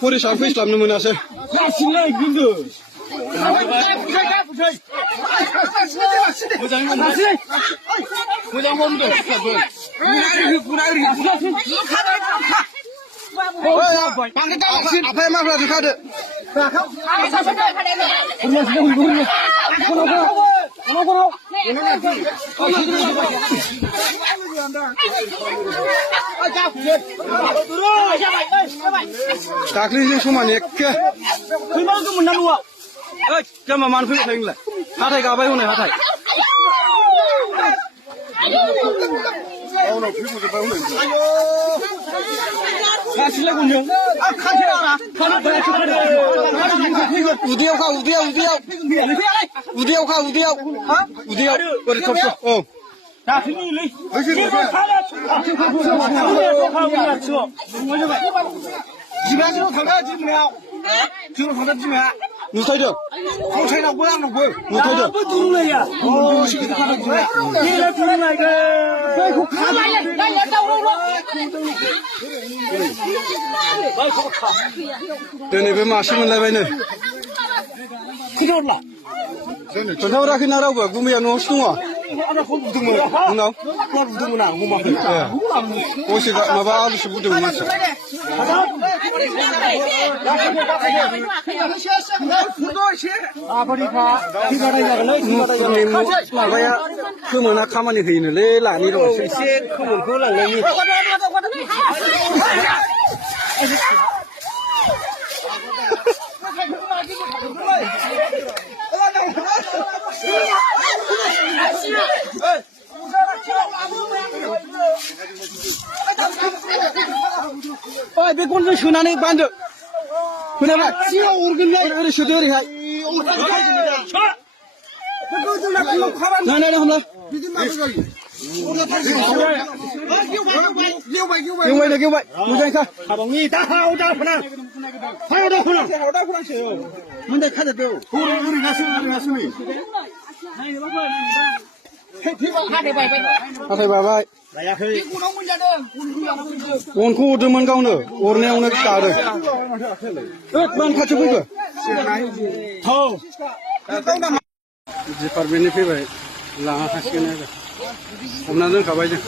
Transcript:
पुलिसाव फैस्लाबनो मोनासै आफाया माफ्रा ओंखारदो दाख्लैजों समान एखे जामा मानो फैबाय थायो नोंलाय हाथाय गाबाय हनै हाथाय उदैयाव खा उदैयाव ओरै थबस औ नुथायदों फावसायनावबो आंनावबो दिनैबो मासे मोनलायबायनो खोन्थाहराखैना रावबो गुमैया न'आवसो दङ उनाव गयसो माबा आलुसो बुदोंमोन मानसिया माबाया खोमोना खामानि होयोनोलै लानि र' एसे खोमोनखौ लांनायनि बे गनजों सोनानै बान्दो खोनाबाय ओरै सोदो ओरैहाय नायनाय हमला गेवबाय मोजांखा मोजां खाजोबदो हाथाय बाबाय गनखौ हरदोंमोन गावनो अरनायावनो गादों मानो खाथियाव फैखो डिपार्टमेन्टनि फैबाय लाना थांसिगोन आरो हमना दोनखाबाय जों